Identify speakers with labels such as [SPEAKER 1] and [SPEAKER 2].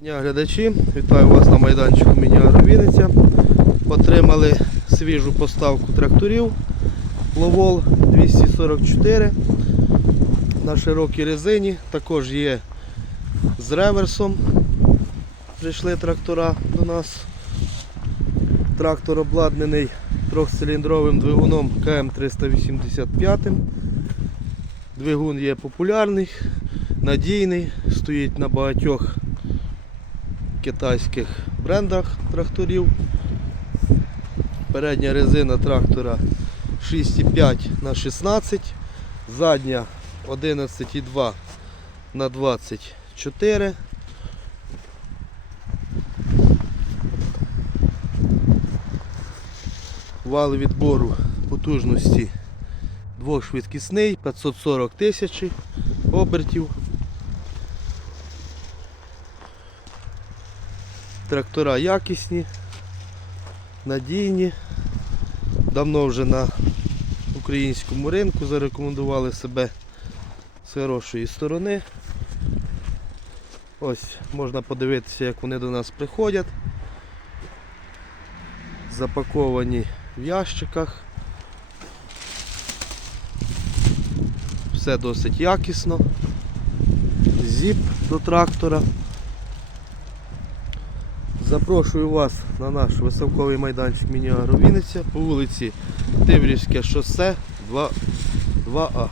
[SPEAKER 1] Дня глядачі, вітаю вас на майданчику Мініагро Вінниця. Отримали свіжу поставку тракторів Ловол 244 на широкій резині. Також є з реверсом. Прийшли трактора до нас. Трактор обладнаний трьохциліндровим двигуном КМ385. Двигун є популярний, надійний, стоїть на багатьох китайських брендах тракторів. Передня резина трактора 6,5 на 16, задня 11,2 на 24. Вал відбору потужності двохшвидкісний 540 тисяч обертів. Трактора якісні, надійні. Давно вже на українському ринку зарекомендували себе з хорошої сторони. Ось можна подивитися, як вони до нас приходять. Запаковані в ящиках. Все досить якісно. Зіп до трактора. Запрошую вас на наш виставковий майданчик Мініагро Вінниця по вулиці Тиврівське шосе 2, 2А.